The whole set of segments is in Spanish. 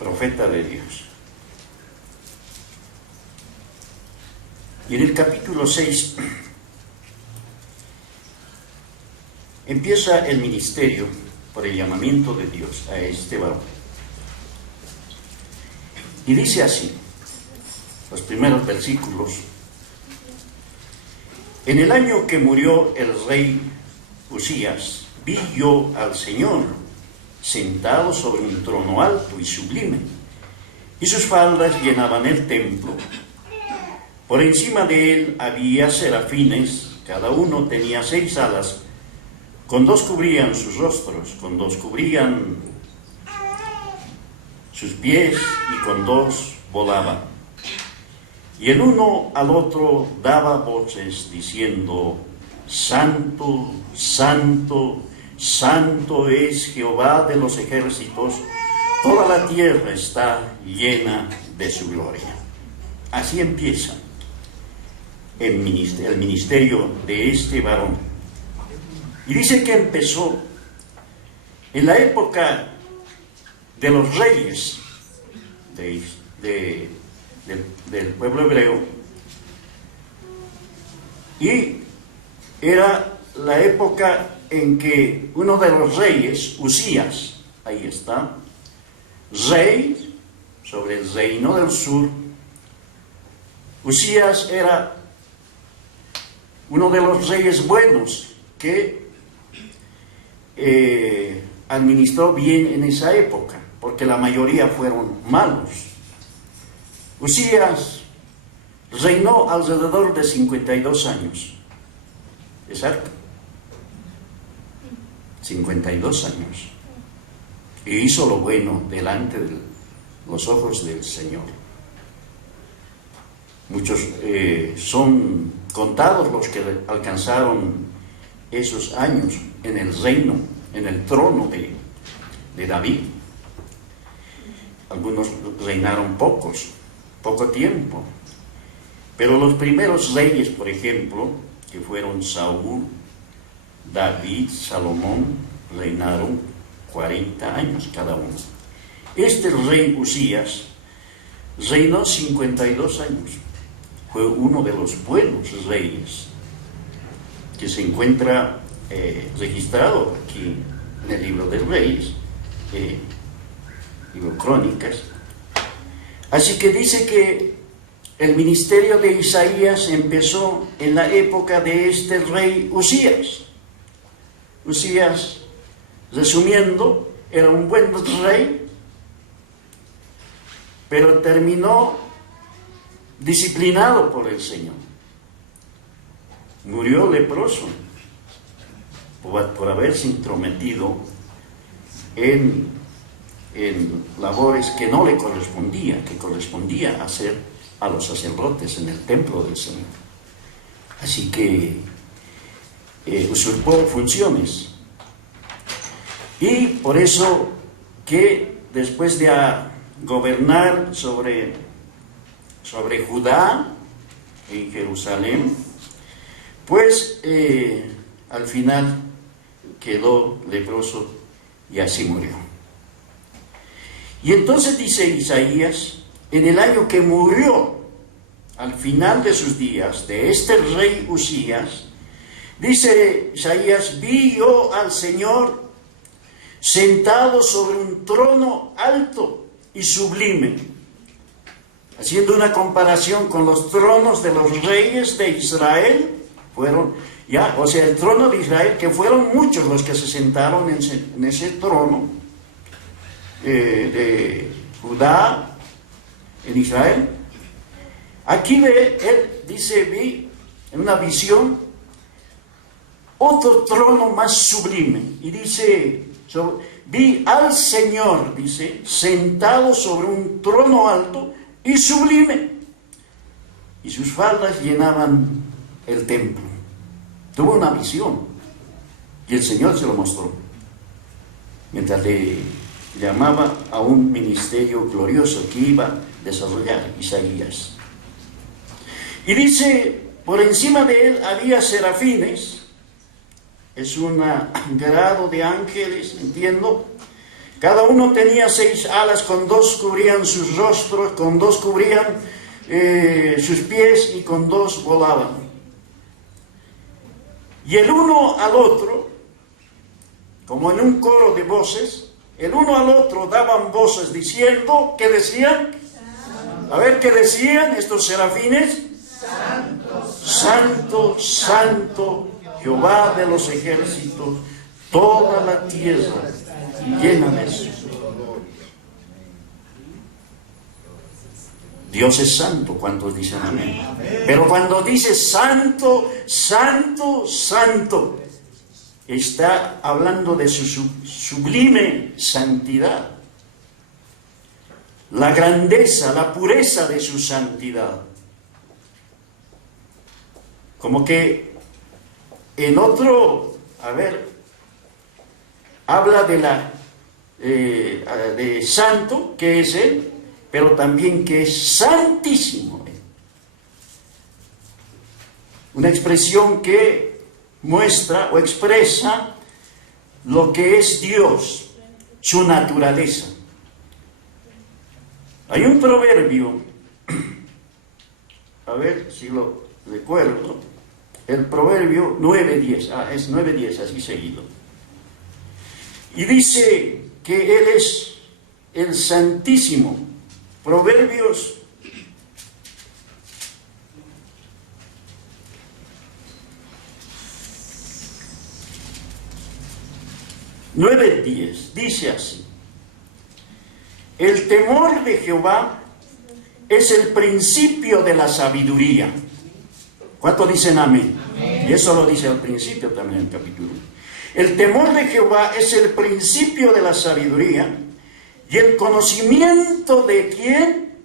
profeta de Dios. Y en el capítulo 6 empieza el ministerio por el llamamiento de Dios a este varón. Y dice así, los primeros versículos: en el año que murió el rey Usías, vi yo al Señor sentado sobre un trono alto y sublime, y sus faldas llenaban el templo. Por encima de él había serafines, cada uno tenía 6 alas, con 2 cubrían sus rostros, con 2 cubrían sus pies, y con 2 volaban. Y el uno al otro daba voces diciendo: Santo, Santo, Santo es Jehová de los ejércitos, toda la tierra está llena de su gloria. Así empieza el ministerio de este varón. Y dice que empezó en la época de los reyes del pueblo hebreo, y era la época en que uno de los reyes, Usías, ahí está, rey sobre el reino del sur. Usías era uno de los reyes buenos que administró bien en esa época, porque la mayoría fueron malos. Usías reinó alrededor de 52 años. Exacto. 52 años. Y hizo lo bueno delante de los ojos del Señor. Muchos son contados los que alcanzaron esos años en el reino, en el trono de David. Algunos reinaron poco tiempo. Pero los primeros reyes, por ejemplo, que fueron Saúl, David, Salomón, reinaron 40 años cada uno. Este rey Usías reinó 52 años. Fue uno de los buenos reyes que se encuentra registrado aquí en el libro de Reyes, libro Crónicas. Así que dice que el ministerio de Isaías empezó en la época de este rey Usías. Usías, resumiendo, era un buen rey, pero terminó disciplinado por el Señor. Murió leproso por haberse intrometido en labores que no le correspondía, que correspondía hacer a los sacerdotes en el templo del Señor. Así que usurpó funciones. Y por eso que después de gobernar sobre Judá en Jerusalén, pues al final quedó leproso y así murió. Y entonces dice Isaías, en el año que murió, al final de sus días, de este rey Usías, dice Isaías: vi yo al Señor sentado sobre un trono alto y sublime, haciendo una comparación con los tronos de los reyes de Israel. Fueron el trono de Israel, que fueron muchos los que se sentaron en ese trono de Judá, en Israel. Aquí él dice, vi en una visión otro trono más sublime, y dice, vi al Señor, dice, sentado sobre un trono alto y sublime, y sus faldas llenaban el templo. Tuvo una visión y el Señor se lo mostró mientras le llamaba a un ministerio glorioso que iba a desarrollar Isaías. Y dice, por encima de él había serafines, es un grado de ángeles, entiendo, Cada uno tenía 6 alas, con 2 cubrían sus rostros, con 2 cubrían sus pies y con 2 volaban. Y el uno al otro, como en un coro de voces, el uno al otro daban voces diciendo, ¿qué decían? A ver, ¿qué decían estos serafines? Santo, santo, santo, Jehová de los ejércitos, toda la tierra llena de su gloria. Dios es santo, ¿cuántos dicen amén? Pero cuando dice santo, santo, santo, está hablando de su sublime santidad, la grandeza, la pureza de su santidad. Como que en otro, habla de santo, que es Él, pero también que es santísimo. Una expresión que muestra o expresa lo que es Dios, su naturaleza. Hay un proverbio, a ver si lo recuerdo, el proverbio 9:10, es 9:10, así seguido. Y dice que Él es el Santísimo. Proverbios 9:10, dice así: el temor de Jehová es el principio de la sabiduría. ¿Cuántos dicen amén? Amén. Y eso lo dice al principio también en el capítulo. El temor de Jehová es el principio de la sabiduría, y el conocimiento de ¿quién?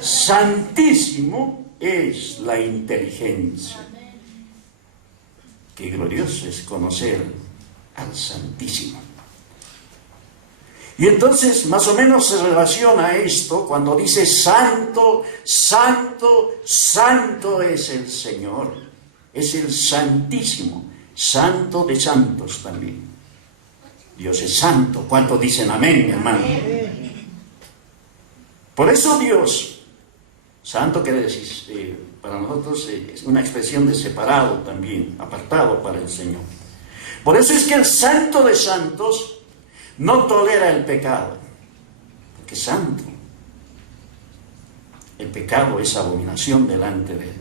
Santísimo es la inteligencia. Qué glorioso es conocer al Santísimo. Y entonces más o menos se relaciona esto cuando dice santo, santo, santo es el Señor. Es el Santísimo, santo de santos también. Dios es santo. ¿Cuántos dicen amén, hermano? Por eso Dios, santo quiere decir, para nosotros es una expresión de separado también, apartado para el Señor. Por eso es que el santo de santos no tolera el pecado, porque es santo. El pecado es abominación delante de Él.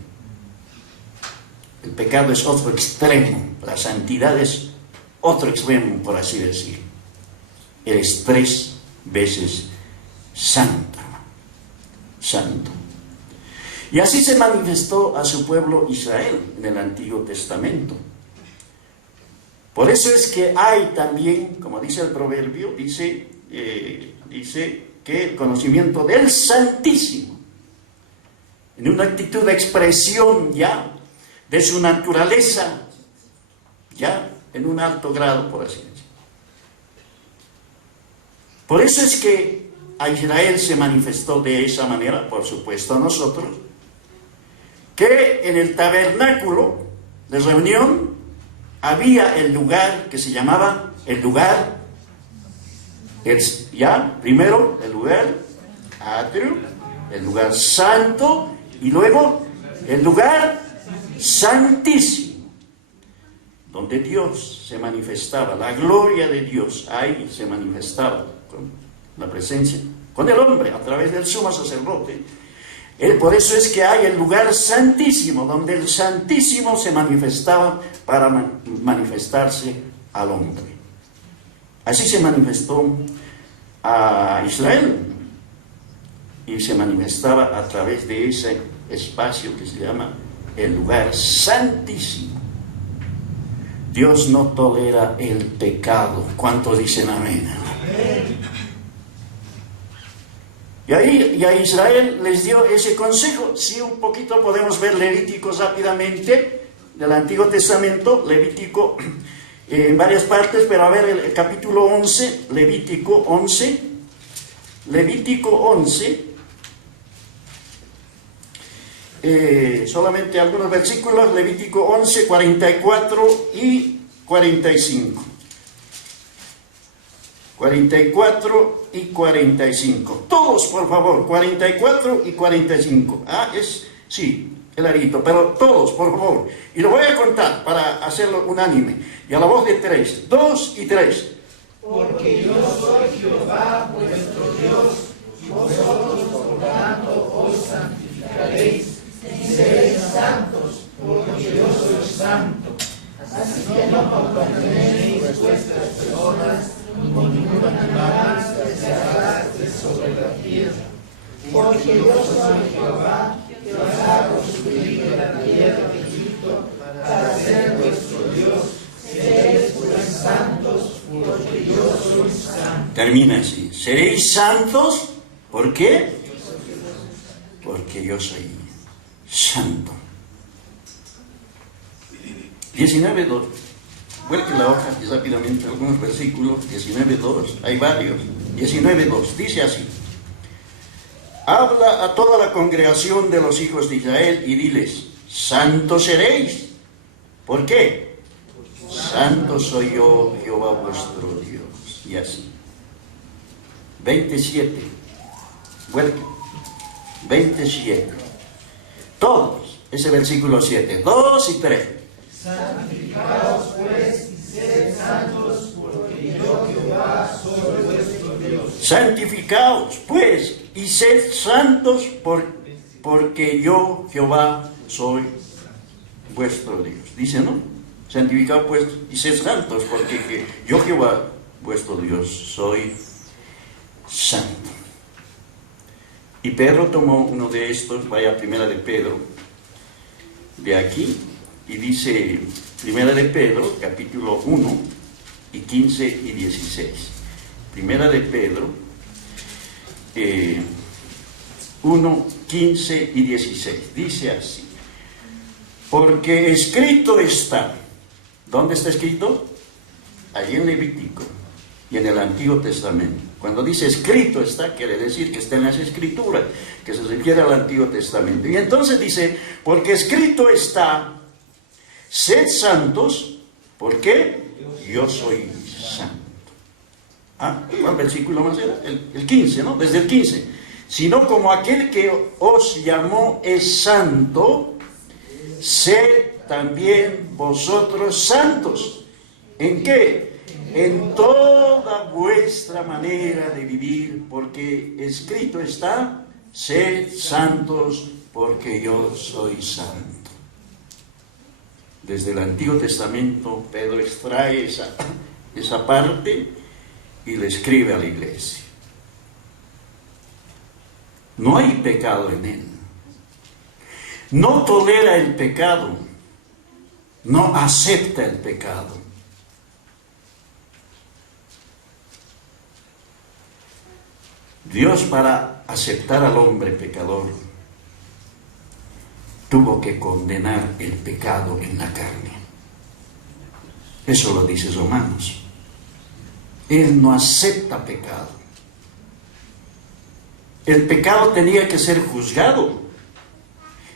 El pecado es otro extremo, la santidad es otro extremo, por así decir. Él es 3 veces santo, santo. Y así se manifestó a su pueblo Israel en el Antiguo Testamento. Por eso es que hay también, como dice el proverbio, dice que el conocimiento del Santísimo, en una actitud de expresión ya de su naturaleza, ya en un alto grado, por así decirlo. Por eso es que a Israel se manifestó de esa manera, por supuesto a nosotros, que en el tabernáculo de reunión había el lugar que se llamaba el lugar, primero el lugar atrio, el lugar santo y luego el lugar santísimo, donde Dios se manifestaba, la gloria de Dios, ahí se manifestaba con la presencia, con el hombre, a través del sumo sacerdote. Por eso es que hay el lugar santísimo, donde el Santísimo se manifestaba para manifestarse al hombre. Así se manifestó a Israel, y se manifestaba a través de ese espacio que se llama el lugar santísimo. Dios no tolera el pecado. ¿Cuántos dicen amén? Amén. Y a Israel les dio ese consejo. Sí, un poquito podemos ver Levítico rápidamente, del Antiguo Testamento, Levítico en varias partes, pero a ver el capítulo 11, Levítico 11, solamente algunos versículos, Levítico 11, 44 y 45. 44 y 45. Todos, por favor, 44 y 45. Sí, clarito, pero todos, por favor. Y lo voy a contar para hacerlo unánime. Y a la voz de 3, 2 y 3. Porque yo soy Jehová vuestro Dios, vosotros por tanto os santificaréis y seréis santos, porque yo soy santo. Así que no contaminéis vuestras personas, con ningún animal que se arrastre sobre la tierra. Porque yo soy Jehová, que os hago subir de la tierra de Egipto para ser vuestro Dios. Seréis pues santos, porque yo soy santo. Termina así. Seréis santos, ¿por qué? Porque yo soy santo. 19:2. Vuelque la hoja y rápidamente algunos versículos. 19:2. Hay varios. 19:2. Dice así. Habla a toda la congregación de los hijos de Israel y diles: santos seréis. ¿Por qué? Santo soy yo, Jehová vuestro Dios. Y así. 27. Vuelque. 27. Todos. Ese versículo 7. 2 y 3. Santificaos pues y sed santos, porque yo Jehová soy vuestro Dios. Santificaos pues y sed santos, porque yo Jehová soy vuestro Dios. Dice, ¿no? Santificaos pues y sed santos, porque yo Jehová vuestro Dios soy santo. Y Pedro tomó uno de estos, vaya a Primera de Pedro, de aquí, y dice Primera de Pedro, capítulo 1, y 15 y 16. Primera de Pedro, 1, 15 y 16. Dice así: porque escrito está. ¿Dónde está escrito? Allí en Levítico y en el Antiguo Testamento. Cuando dice escrito está, quiere decir que está en las Escrituras, que se refiere al Antiguo Testamento. Y entonces dice, porque escrito está: sed santos, ¿por qué? Yo soy santo. ¿Cuál versículo más era? El 15, ¿no? Desde el 15. Sino como aquel que os llamó es santo, sed también vosotros santos. ¿En qué? En toda vuestra manera de vivir, porque escrito está: sed santos, porque yo soy santo. Desde el Antiguo Testamento, Pedro extrae esa parte y le escribe a la iglesia. No hay pecado en él. No tolera el pecado. No acepta el pecado. Dios, para aceptar al hombre pecador, tuvo que condenar el pecado en la carne. Eso lo dice Romanos. Él no acepta pecado. El pecado tenía que ser juzgado.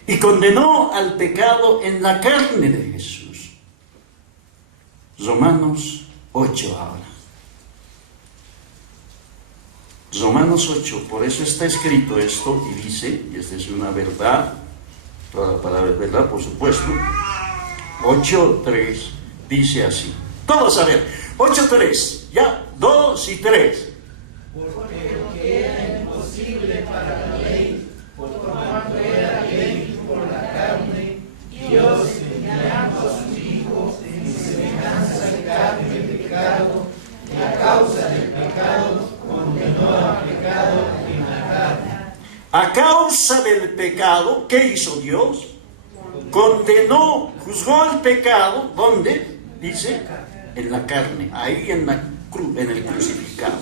Y condenó al pecado en la carne de Jesús. Romanos 8 ahora. Romanos 8, por eso está escrito esto y dice, y esta es una verdad, toda la palabra es verdad, por supuesto. 8:3 dice así. Todos a ver, 8:3, ya, 2 y 3. Porque lo que era imposible para la ley, por cuanto era débil por la carne, Dios enviando a su Hijo en semejanza de carne de pecado, y a causa del pecado condenó al pecado en la carne. A causa del pecado, ¿qué hizo Dios? Condenó, juzgó el pecado, ¿dónde? Dice, en la carne, ahí en la cruz, en el crucificado.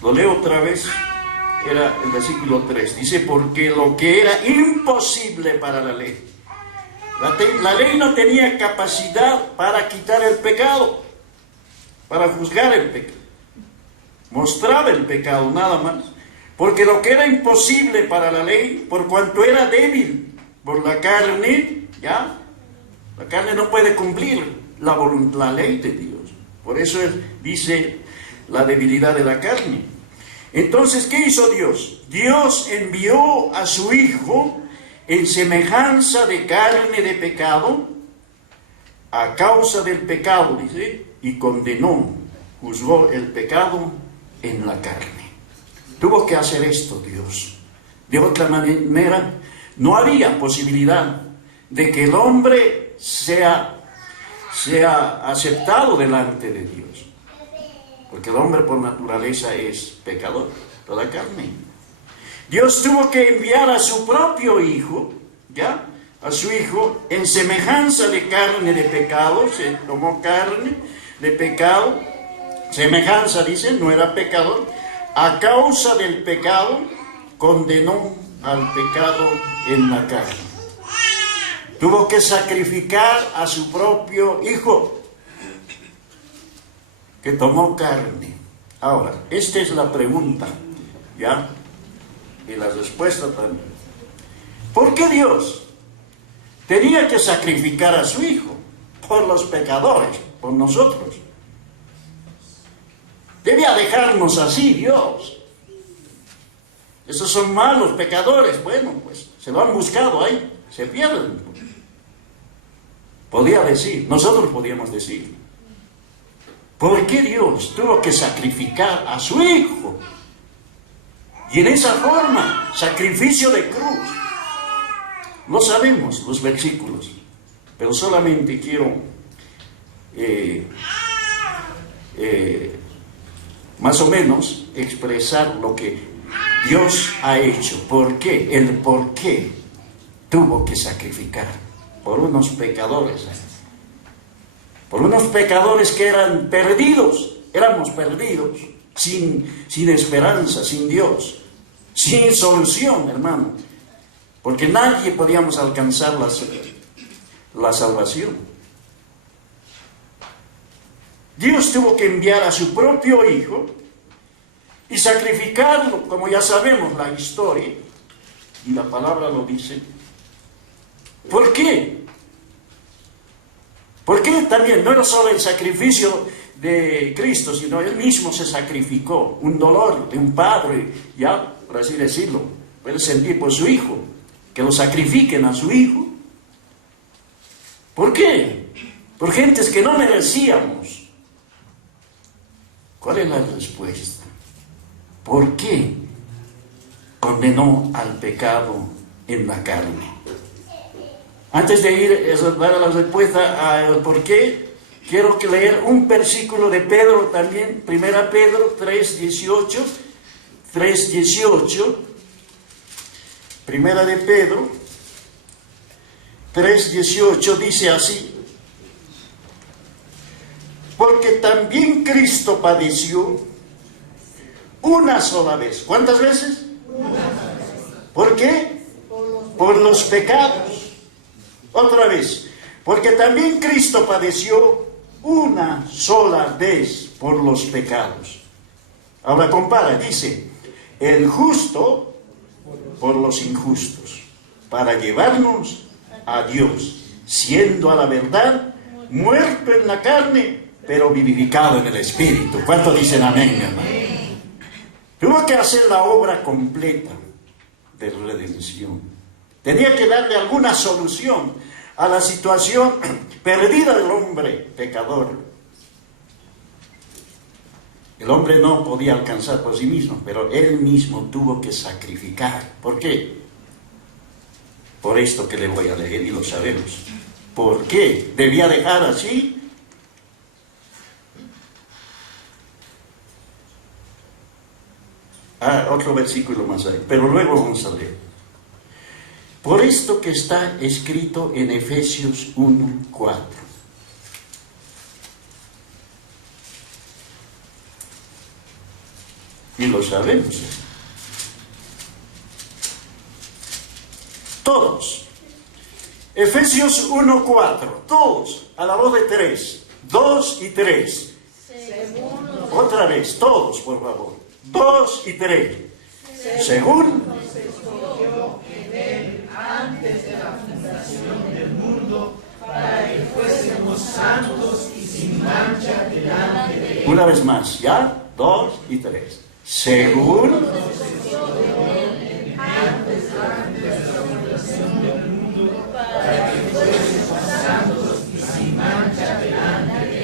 Lo leo otra vez, era el versículo 3, dice, porque lo que era imposible para la ley. La ley no tenía capacidad para quitar el pecado, para juzgar el pecado. Mostraba el pecado, nada más. Porque lo que era imposible para la ley, por cuanto era débil por la carne, ¿ya? La carne no puede cumplir la ley de Dios. Por eso él dice la debilidad de la carne. Entonces, ¿qué hizo Dios? Dios envió a su Hijo en semejanza de carne de pecado, a causa del pecado, dice, y condenó, juzgó el pecado en la carne. Tuvo que hacer esto Dios. De otra manera, no había posibilidad de que el hombre sea aceptado delante de Dios. Porque el hombre por naturaleza es pecador, toda carne. Dios tuvo que enviar a su propio Hijo, ¿ya? A su Hijo en semejanza de carne de pecado, se tomó carne de pecado, semejanza, dice, no era pecador, a causa del pecado condenó al pecado en la carne. Tuvo que sacrificar a su propio Hijo, que tomó carne. Ahora, esta es la pregunta, ¿ya? Y la respuesta también. ¿Por qué Dios tenía que sacrificar a su Hijo? Por los pecadores, por nosotros. Debía dejarnos así, Dios. Esos son malos pecadores. Bueno, pues se lo han buscado ahí, se pierden. Podía decir, nosotros podíamos decir, ¿por qué Dios tuvo que sacrificar a su Hijo? Y en esa forma, sacrificio de cruz. No sabemos los versículos, pero solamente quiero más o menos expresar lo que Dios ha hecho. ¿Por qué? El por qué tuvo que sacrificar por unos pecadores. Por unos pecadores que eran perdidos, éramos perdidos, sin esperanza, sin Dios, sin solución, hermano. Porque nadie podíamos alcanzar la salvación. Dios tuvo que enviar a su propio Hijo y sacrificarlo, como ya sabemos la historia, y la palabra lo dice. ¿Por qué? Porque también no era solo el sacrificio de Cristo, sino Él mismo se sacrificó, un dolor de un padre, ya, por así decirlo, puede sentir por su Hijo, que lo sacrifiquen a su Hijo. ¿Por qué? Por gentes que no merecíamos. ¿Cuál es la respuesta? ¿Por qué condenó al pecado en la carne? Antes de ir a dar la respuesta al por qué, quiero leer un versículo de Pedro también, 1 Pedro 3:18, 3:18, Primera de Pedro 3:18 dice así: porque también Cristo padeció una sola vez. ¿Cuántas veces? Una vez. ¿Por qué? Por los pecados. Otra vez, porque también Cristo padeció una sola vez por los pecados. Ahora compara, dice, el justo por los injustos, para llevarnos a Dios, siendo a la verdad muerto en la carne, pero vivificado en el Espíritu. ¿Cuántos dicen amén, hermano? Tuvo que hacer la obra completa de redención. Tenía que darle alguna solución a la situación perdida del hombre pecador. El hombre no podía alcanzar por sí mismo, pero él mismo tuvo que sacrificar. ¿Por qué? Por esto que le voy a leer y lo sabemos. ¿Por qué debía dejar así? Otro versículo más ahí, pero luego vamos a leer. Por esto que está escrito en Efesios 1:4. Y lo sabemos. Todos. Efesios 1:4. Todos. A la voz de 3. 2 y 3. Otra vez. Todos, por favor. 2 y 3. Según nos escogió en él antes de la fundación del mundo, para que fuésemos santos y sin mancha delante de Él. Una vez más, ¿ya? 2 y 3. Según para que fuésemos santos y sin mancha delante de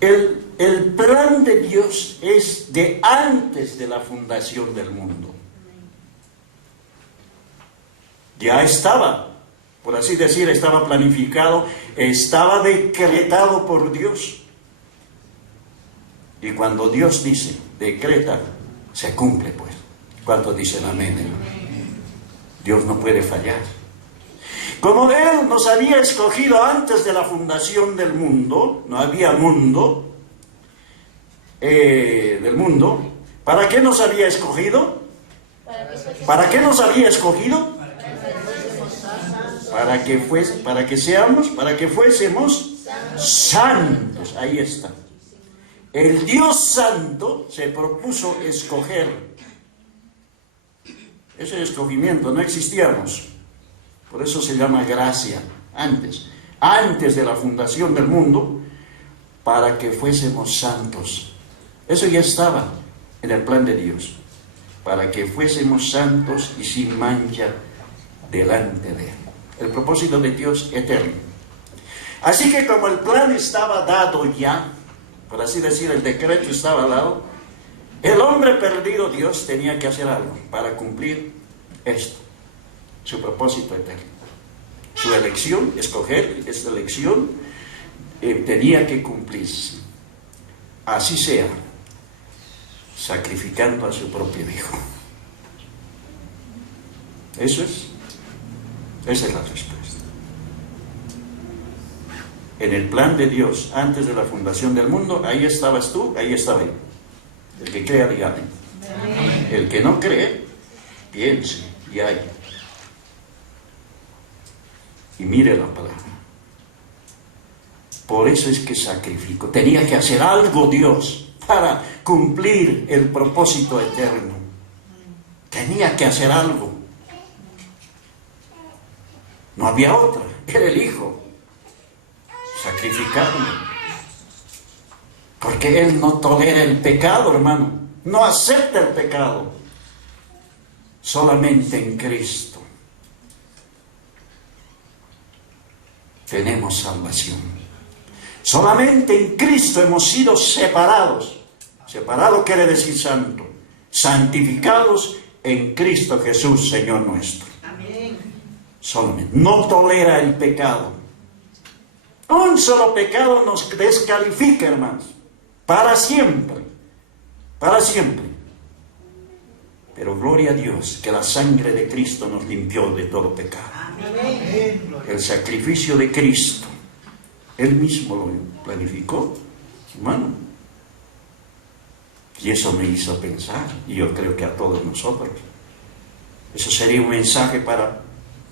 Él. el plan de Dios es de antes de la fundación del mundo. Ya estaba, por así decir, estaba planificado, estaba decretado por Dios. Y cuando Dios dice, decreta, se cumple pues. ¿Cuántos dicen amén, hermano? Dios no puede fallar. Como Él nos había escogido antes de la fundación del mundo, no había mundo, del mundo, ¿para qué nos había escogido? ¿Para qué nos había escogido? Para que fuésemos santos. Ahí está. El Dios Santo se propuso escoger. Ese escogimiento no existíamos. Por eso se llama gracia. Antes de la fundación del mundo, para que fuésemos santos. Eso ya estaba en el plan de Dios. Para que fuésemos santos y sin mancha delante de Él. El propósito de Dios eterno. Así que como el plan estaba dado ya, por así decir, el decreto estaba dado, el hombre perdido, Dios, tenía que hacer algo para cumplir esto, su propósito eterno. Su elección, escoger esta elección, tenía que cumplirse. Así sea, sacrificando a su propio hijo. Esa es la respuesta. En el plan de Dios, antes de la fundación del mundo, ahí estabas tú, ahí estaba Él. El que crea, diga amén. El que no cree, piense y haya. Y mire la palabra. Por eso es que sacrificó. Tenía que hacer algo Dios para cumplir el propósito eterno. Tenía que hacer algo. No había otra. Era el Hijo. Sacrificarlo. Porque Él no tolera el pecado, hermano. No acepta el pecado. Solamente en Cristo tenemos salvación. Solamente en Cristo hemos sido separados. Separado quiere decir santo. Santificados en Cristo Jesús, Señor nuestro. Amén. Solamente. No tolera el pecado. Un solo pecado nos descalifica, hermanos. Para siempre. Para siempre. Pero gloria a Dios que la sangre de Cristo nos limpió de todo pecado. Amén. El sacrificio de Cristo. Él mismo lo planificó, hermano. Y eso me hizo pensar, y yo creo que a todos nosotros. Eso sería un mensaje para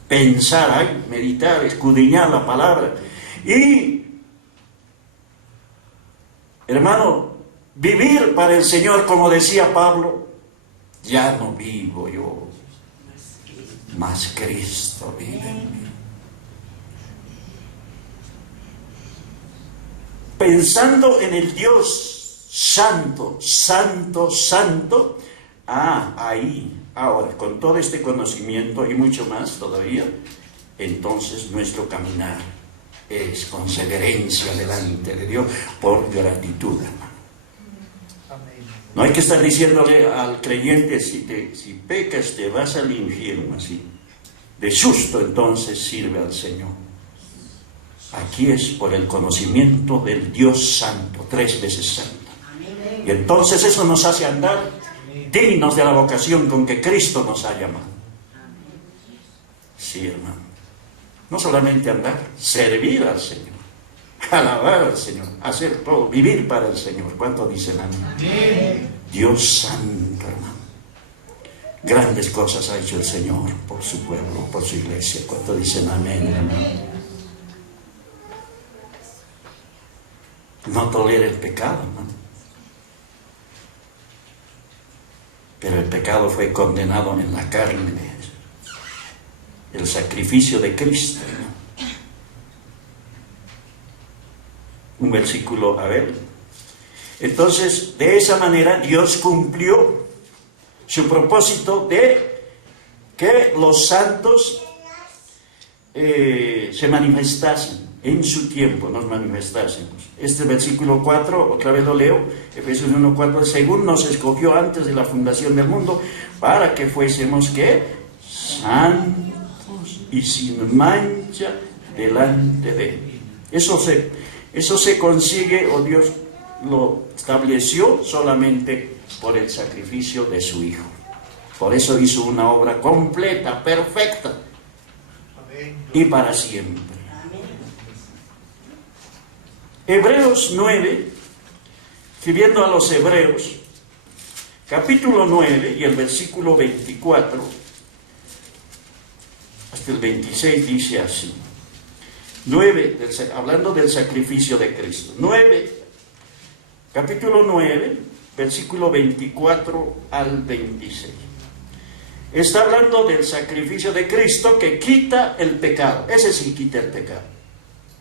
pensar, meditar, escudriñar la palabra. Y, hermano, vivir para el Señor, como decía Pablo, ya no vivo yo, mas Cristo vive en mí. Pensando en el Dios santo, santo, santo, ahí, ahora, con todo este conocimiento y mucho más todavía, entonces nuestro caminar es con severencia delante de Dios, por gratitud, hermano. No hay que estar diciéndole al creyente, si pecas te vas al infierno, así. De susto entonces sirve al Señor. Aquí es por el conocimiento del Dios Santo, 3 veces santo. Y entonces eso nos hace andar dignos de la vocación con que Cristo nos ha llamado. Sí, hermano. No solamente andar, servir al Señor, alabar al Señor, hacer todo, vivir para el Señor. ¿Cuánto dicen amén? Dios Santo, hermano. Grandes cosas ha hecho el Señor por su pueblo, por su iglesia. ¿Cuánto dicen amén, hermano? No tolera el pecado, hermano. Pero el pecado fue condenado en la carne de Jesús. el sacrificio de Cristo. Un versículo, a ver. Entonces, de esa manera Dios cumplió su propósito de que los santos se manifestasen en su tiempo, nos manifestásemos. Este versículo 4, otra vez lo leo, Efesios 1:4, según nos escogió antes de la fundación del mundo, para que fuésemos, ¿qué? Santos y sin mancha delante de Él. Eso se consigue, o Dios lo estableció solamente por el sacrificio de su Hijo. Por eso hizo una obra completa, perfecta, y para siempre. Hebreos 9, escribiendo a los Hebreos, capítulo 9 y el versículo 24 hasta el 26 dice así. 9, hablando del sacrificio de Cristo. Capítulo 9, versículo 24 al 26. Está hablando del sacrificio de Cristo que quita el pecado. Ese sí quita el pecado.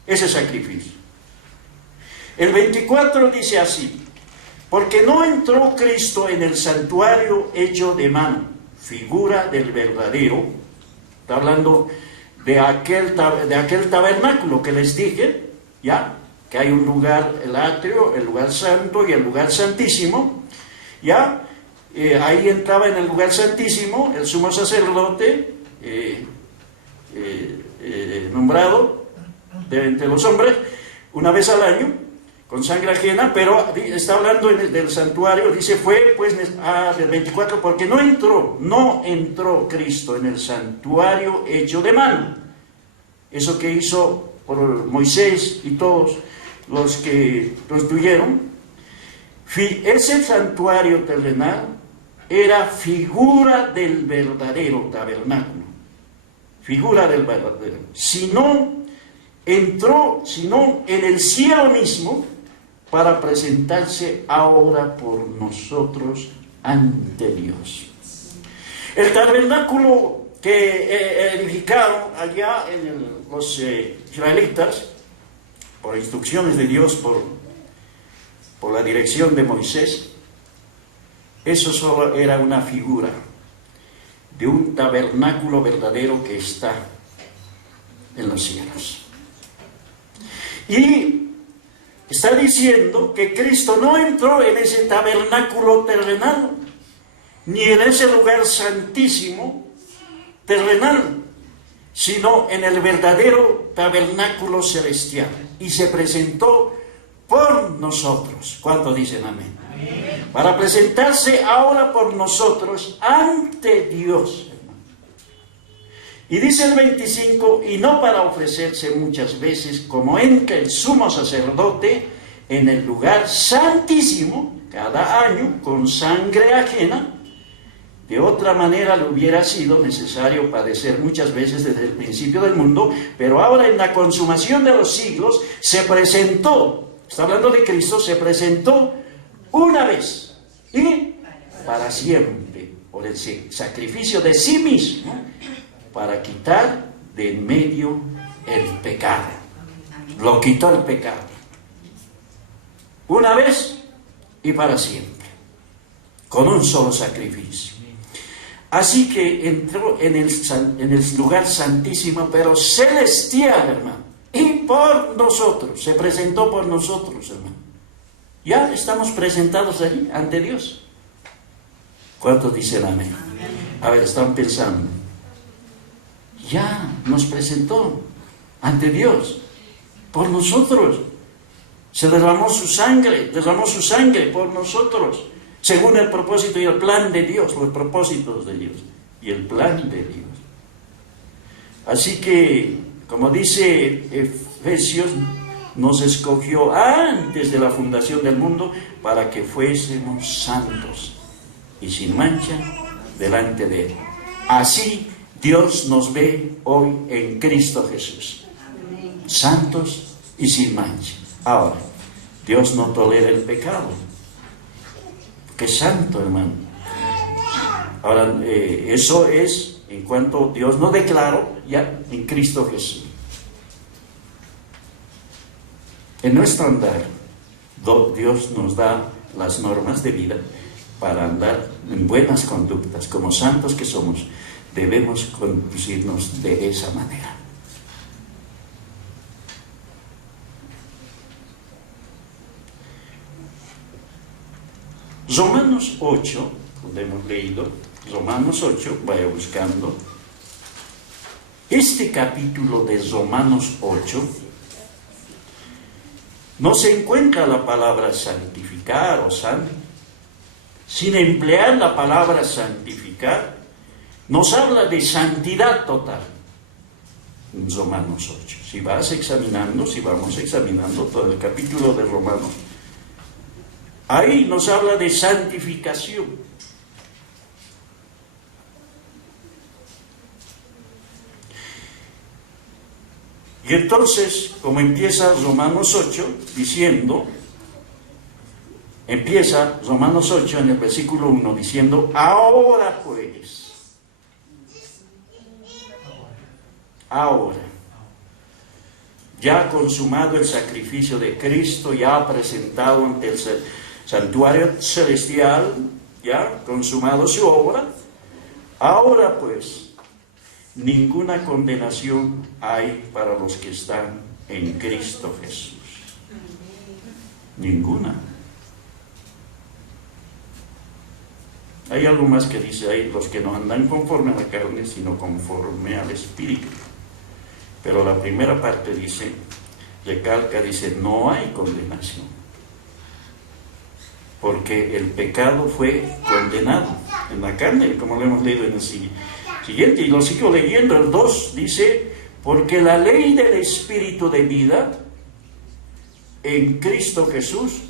Ese sacrificio. El 24 dice así: porque no entró Cristo en el santuario hecho de mano, figura del verdadero. Está hablando de aquel tabernáculo que les dije, ya, que hay un lugar, el atrio, el lugar santo y el lugar santísimo, ya. Ahí entraba en el lugar santísimo el sumo sacerdote nombrado de entre los hombres una vez al año con sangre ajena, pero está hablando del santuario, dice fue pues del 24, porque no entró Cristo en el santuario hecho de mano, eso que hizo por Moisés y todos los que construyeron. Ese santuario terrenal era figura del verdadero tabernáculo, figura del verdadero. Sino en el cielo mismo, para presentarse ahora por nosotros ante Dios. El tabernáculo que edificaron allá los israelitas, por instrucciones de Dios, por la dirección de Moisés, eso solo era una figura de un tabernáculo verdadero que está en los cielos. Y está diciendo que Cristo no entró en ese tabernáculo terrenal, ni en ese lugar santísimo terrenal, sino en el verdadero tabernáculo celestial. Y se presentó por nosotros. ¿Cuántos dicen amén? Amén. Para presentarse ahora por nosotros ante Dios. Y dice el 25, y no para ofrecerse muchas veces como entra el sumo sacerdote en el lugar santísimo cada año con sangre ajena. De otra manera le hubiera sido necesario padecer muchas veces desde el principio del mundo, pero ahora en la consumación de los siglos se presentó, está hablando de Cristo, se presentó una vez y para siempre, por el sacrificio de sí mismo, para quitar de en medio el pecado. Lo quitó el pecado. Una vez y para siempre, con un solo sacrificio. Así que entró en el lugar santísimo, pero celestial, hermano. Y por nosotros, se presentó por nosotros, hermano. Ya estamos presentados allí, ante Dios. ¿Cuántos dicen amén? A ver, están pensando. Ya nos presentó ante Dios, por nosotros. Se derramó su sangre por nosotros. Según el propósito y el plan de Dios, los propósitos de Dios y el plan de Dios. Así que, como dice Efesios, nos escogió antes de la fundación del mundo para que fuésemos santos y sin mancha delante de Él. Así Dios nos ve hoy en Cristo Jesús, santos y sin mancha. Ahora, Dios no tolera el pecado. ¡Qué santo, hermano! Ahora, eso es en cuanto Dios nos declaró ya en Cristo Jesús. En nuestro andar, Dios nos da las normas de vida para andar en buenas conductas. Como santos que somos, debemos conducirnos de esa manera. Romanos 8, donde hemos leído, Romanos 8, vaya buscando. Este capítulo de Romanos 8, no se encuentra la palabra santificar o santo. Sin emplear la palabra santificar, nos habla de santidad total. En Romanos 8. Si vamos examinando todo el capítulo de Romanos, ahí nos habla de santificación. Y entonces, como empieza Romanos 8 diciendo, empieza Romanos 8 en el versículo 1 diciendo, ahora pues, ahora, ya consumado el sacrificio de Cristo, ya presentado ante el santuario celestial, ya consumado su obra, ahora pues, ninguna condenación hay para los que están en Cristo Jesús. Ninguna. Hay algo más que dice ahí, los que no andan conforme a la carne, sino conforme al Espíritu. Pero la primera parte dice, recalca, dice, no hay condenación. Porque el pecado fue condenado en la carne, como lo hemos leído en el siguiente, y lo sigo leyendo, el 2 dice, porque la ley del Espíritu de vida en Cristo Jesús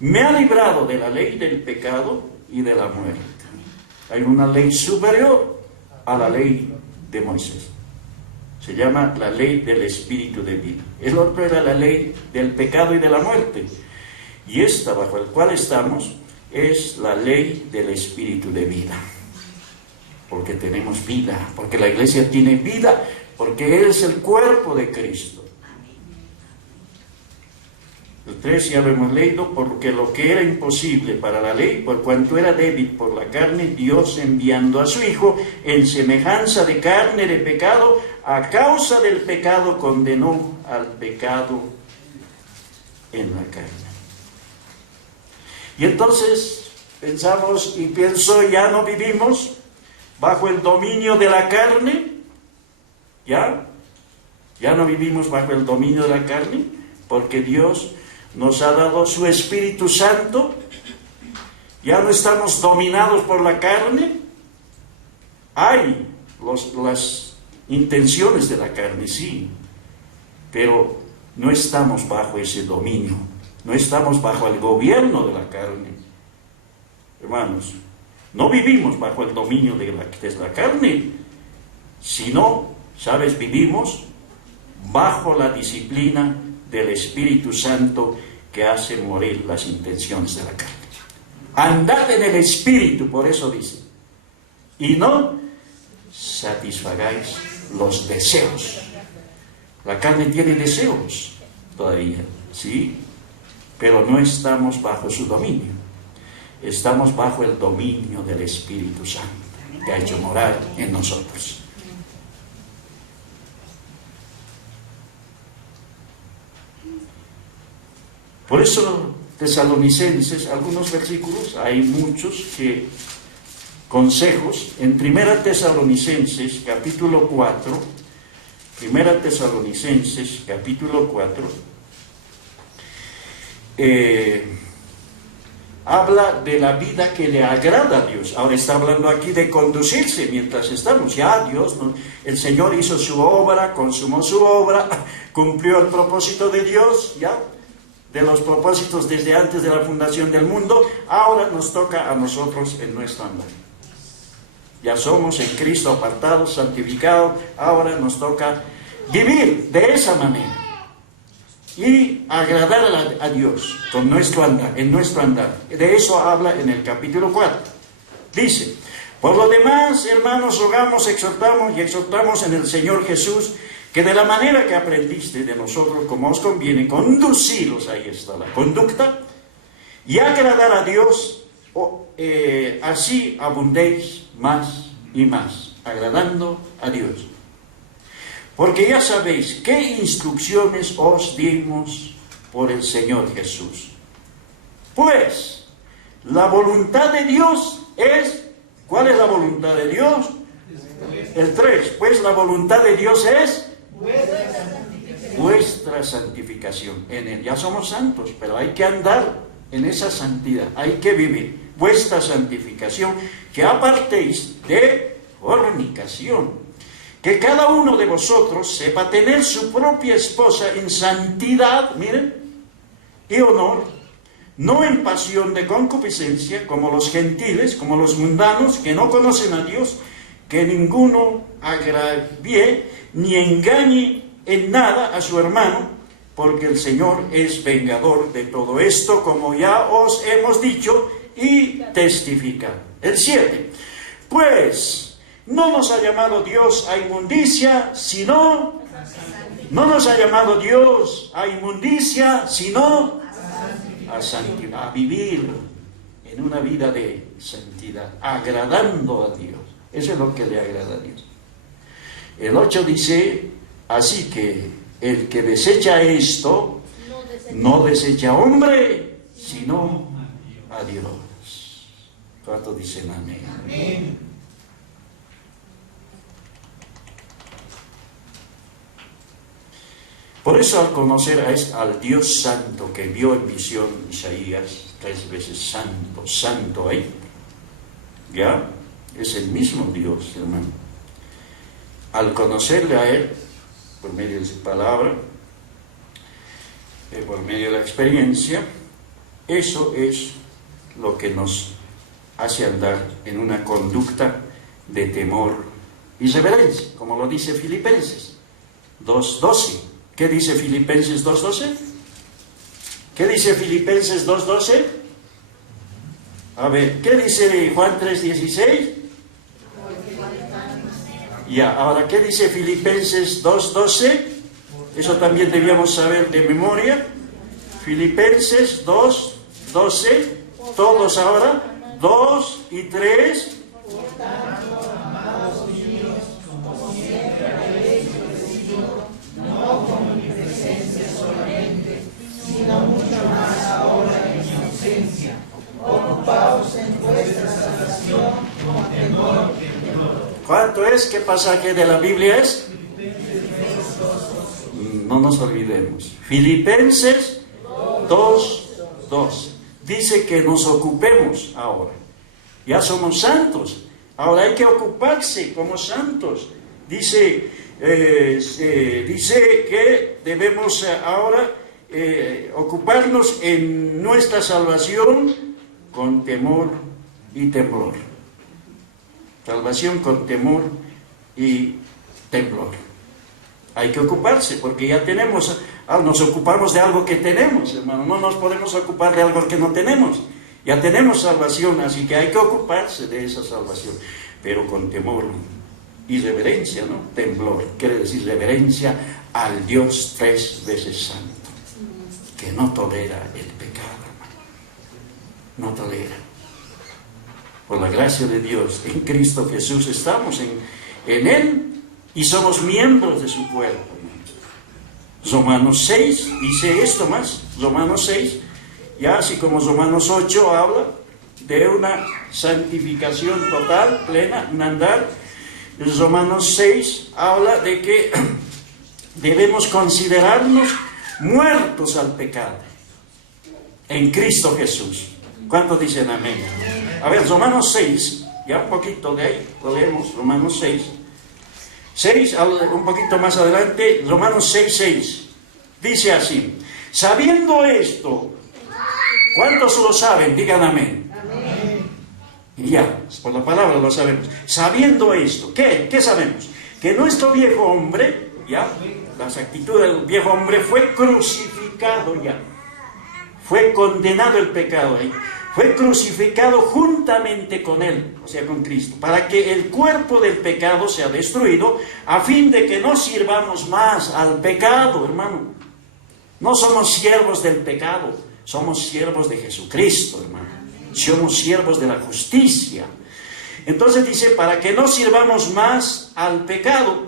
me ha librado de la ley del pecado y de la muerte. Hay una ley superior a la ley de Moisés. Se llama la ley del Espíritu de vida. El otro era la ley del pecado y de la muerte. Y esta, bajo el cual estamos, es la ley del Espíritu de vida. Porque tenemos vida, porque la iglesia tiene vida, porque Él es el cuerpo de Cristo. El 3 ya lo hemos leído, porque lo que era imposible para la ley, por cuanto era débil por la carne, Dios enviando a su Hijo en semejanza de carne de pecado, a causa del pecado condenó al pecado en la carne. Y entonces pensamos y pienso, ya no vivimos bajo el dominio de la carne, ya no vivimos bajo el dominio de la carne, porque Dios nos ha dado su Espíritu Santo, ya no estamos dominados por la carne. Hay las intenciones de la carne, sí, pero no estamos bajo ese dominio, no estamos bajo el gobierno de la carne, hermanos. No vivimos bajo el dominio de la carne, sino, ¿sabes? Vivimos bajo la disciplina del Espíritu Santo que hace morir las intenciones de la carne. Andad en el Espíritu, por eso dice, y no satisfagáis los deseos. La carne tiene deseos todavía, ¿sí? Pero no estamos bajo su dominio. Estamos bajo el dominio del Espíritu Santo, que ha hecho morar en nosotros. Por eso, Tesalonicenses, algunos versículos, hay muchos consejos, en 1 Tesalonicenses, capítulo 4, 1 Tesalonicenses, capítulo 4, habla de la vida que le agrada a Dios. Ahora está hablando aquí de conducirse mientras estamos. Ya Dios, el Señor hizo su obra, consumó su obra, cumplió el propósito de Dios, ya, de los propósitos desde antes de la fundación del mundo. Ahora nos toca a nosotros en nuestro andar. Ya somos en Cristo apartados, santificados. Ahora nos toca vivir de esa manera y agradar a Dios con nuestro andar, en nuestro andar. De eso habla en el capítulo 4. Dice, Por lo demás, hermanos, rogamos, exhortamos en el Señor Jesús, que de la manera que aprendiste de nosotros, como os conviene, conduciros, ahí está la conducta, y agradar a Dios, así abundéis más y más, agradando a Dios. Porque ya sabéis qué instrucciones os dimos por el Señor Jesús. Pues, la voluntad de Dios es... ¿Cuál es la voluntad de Dios? El 3. Pues la voluntad de Dios es... vuestra santificación. En él ya somos santos, pero hay que andar en esa santidad. Hay que vivir vuestra santificación, que apartéis de fornicación. Que cada uno de vosotros sepa tener su propia esposa en santidad, miren, y honor, no en pasión de concupiscencia, como los gentiles, como los mundanos, que no conocen a Dios, que ninguno agravie ni engañe en nada a su hermano, porque el Señor es vengador de todo esto, como ya os hemos dicho y testificado. El 7. Pues no nos ha llamado Dios a inmundicia, sino... No nos ha llamado Dios a inmundicia, sino a santidad, a vivir en una vida de santidad, agradando a Dios. Eso es lo que le agrada a Dios. El 8 dice, así que el que desecha esto, no desecha hombre, sino a Dios. ¿Cuántos dicen amén? Amén. Por eso, al conocer al Dios santo que vio en visión Isaías 3 veces santo, santo ahí, ya es el mismo Dios, hermano. Al conocerle a Él, por medio de su palabra, por medio de la experiencia, eso es lo que nos hace andar en una conducta de temor y reverencia, como lo dice Filipenses 2:12. ¿Qué dice Filipenses 2:12? ¿Qué dice Filipenses 2:12? A ver, ¿qué dice Juan 3:16? Ya, ahora, ¿qué dice Filipenses 2:12? Eso también debíamos saber de memoria. Filipenses 2:12, todos ahora, 2 y 3. ¿Cuánto es? ¿Qué pasaje de la Biblia es? No nos olvidemos. Filipenses 2:2. Dice que nos ocupemos ahora. Ya somos santos. Ahora hay que ocuparse como santos. Dice que debemos ahora ocuparnos en nuestra salvación con temor y temblor. Salvación con temor y temblor. Hay que ocuparse porque ya tenemos, nos ocupamos de algo que tenemos, hermano. No nos podemos ocupar de algo que no tenemos. Ya tenemos salvación, así que hay que ocuparse de esa salvación, pero con temor y reverencia, ¿no? Temblor, quiere decir reverencia al Dios 3 veces santo, que no tolera el pecado, hermano. No tolera. Por la gracia de Dios, en Cristo Jesús estamos en Él y somos miembros de su cuerpo. Romanos 6 dice esto más, Romanos 6, ya así como Romanos 8 habla de una santificación total, plena, un andar. Romanos 6 habla de que debemos considerarnos muertos al pecado en Cristo Jesús. ¿Cuántos dicen amén? A ver, Romanos 6, ya un poquito de ahí, lo leemos, Romanos 6, un poquito más adelante, Romanos 6:6, dice así, sabiendo esto, ¿cuántos lo saben? Digan amén. Amén. Ya, por la palabra lo sabemos. Sabiendo esto, ¿qué sabemos? Que nuestro viejo hombre, ya, las actitudes del viejo hombre fue crucificado ya. Fue condenado el pecado ahí. fue crucificado juntamente con Él, o sea, con Cristo, para que el cuerpo del pecado sea destruido, a fin de que no sirvamos más al pecado, hermano. No somos siervos del pecado, somos siervos de Jesucristo, hermano. Somos siervos de la justicia. Entonces dice, para que no sirvamos más al pecado,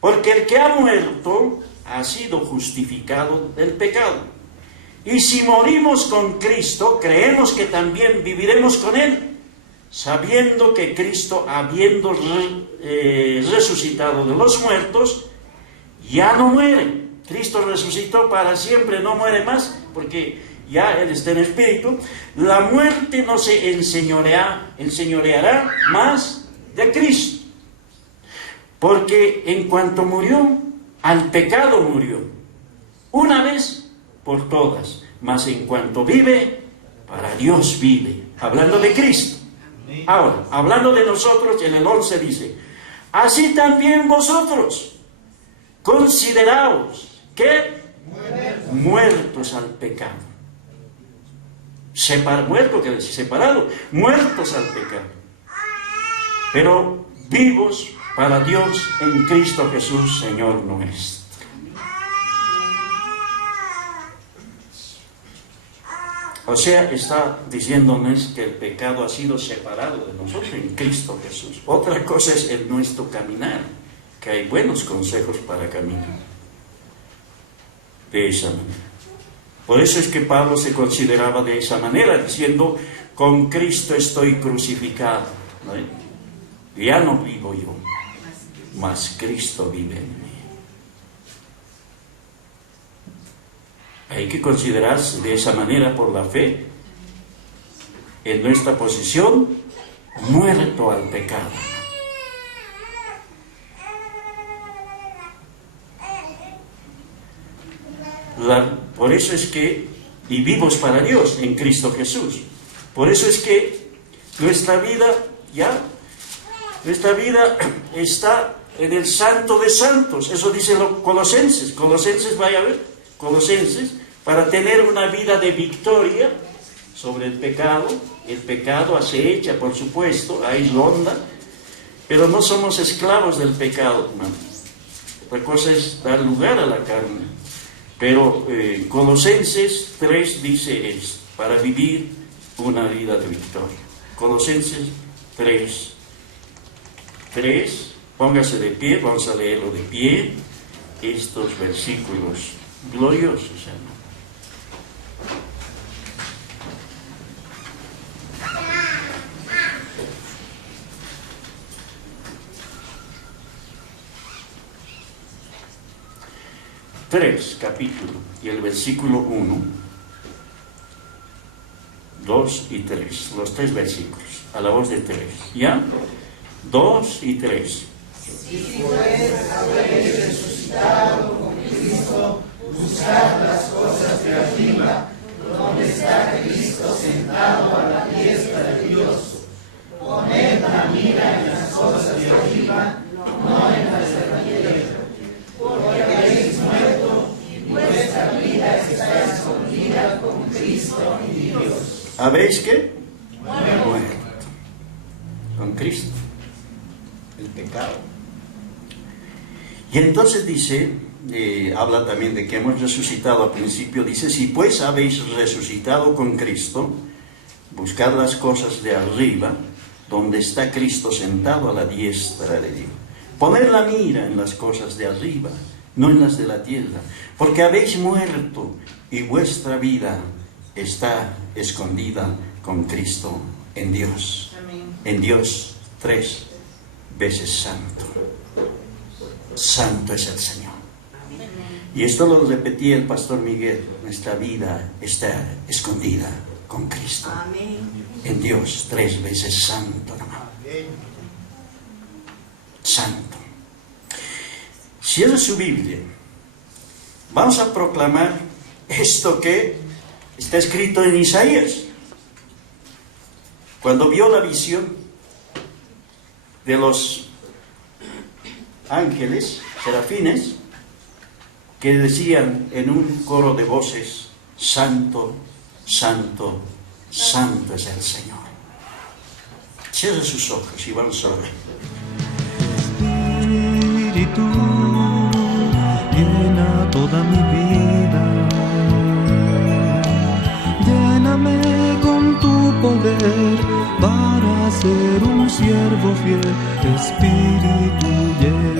porque el que ha muerto ha sido justificado del pecado. Y si morimos con Cristo, creemos que también viviremos con Él, sabiendo que Cristo, habiendo resucitado de los muertos, ya no muere. Cristo resucitó para siempre, no muere más, porque ya Él está en espíritu. La muerte no se enseñoreará más de Cristo, porque en cuanto murió, al pecado murió, una vez por todas, mas en cuanto vive, para Dios vive, hablando de Cristo. Ahora, hablando de nosotros, en el 11 dice, así también vosotros, consideraos que muertos al pecado. Muerto quiere decir separado, muertos al pecado, pero vivos para Dios en Cristo Jesús, Señor nuestro. O sea, está diciéndonos que el pecado ha sido separado de nosotros en Cristo Jesús. Otra cosa es el nuestro caminar, que hay buenos consejos para caminar de esa manera. Por eso es que Pablo se consideraba de esa manera, diciendo, con Cristo estoy crucificado, ¿no? Ya no vivo yo, mas Cristo vive en mí. Hay que considerarse de esa manera por la fe, en nuestra posición, muerto al pecado. Por eso es que, y vivos para Dios en Cristo Jesús. Por eso es que nuestra vida está en el Santo de Santos. Eso dice los Colosenses. Colosenses, vaya a ver, Colosenses, para tener una vida de victoria sobre el pecado acecha, por supuesto, ahí ronda, pero no somos esclavos del pecado, hermano. Otra cosa es dar lugar a la carne. Pero Colosenses 3 dice esto, para vivir una vida de victoria. Colosenses 3, póngase de pie, vamos a leerlo de pie, estos versículos gloriosos, hermano. Capítulo, y el versículo 1, 2 y 3, los 3 versículos, a la voz de 3, ¿ya? 2 y 3. Si pues habéis resucitado con Cristo, buscad las cosas de arriba, donde está Cristo sentado a la diestra de Dios. Poned la mira en las cosas de arriba, no en las de la tierra. Porque habéis muerto y vuestra vida está escondida con Cristo en Dios. ¿Habéis qué? Muerto. Con Cristo. El pecado. Y entonces dice, habla también de que hemos resucitado al principio, dice, si pues habéis resucitado con Cristo, buscad las cosas de arriba, donde está Cristo sentado a la diestra de Dios. Poned la mira en las cosas de arriba, no en las de la tierra, porque habéis muerto y vuestra vida está escondida con Cristo en Dios. Amén. En Dios 3 veces santo. Santo es el Señor. Y esto lo repetía el pastor Miguel, nuestra vida está escondida con Cristo. Amén. En Dios 3 veces santo, hermano. Santo. Si esa es su Biblia, vamos a proclamar esto que está escrito en Isaías. Cuando vio la visión de los ángeles, serafines, que decían en un coro de voces, Santo, Santo, santo es el Señor. Cierre sus ojos y vamos a orar. Espíritu, llena toda mi vida, lléname con tu poder para ser un siervo fiel. Espíritu, llena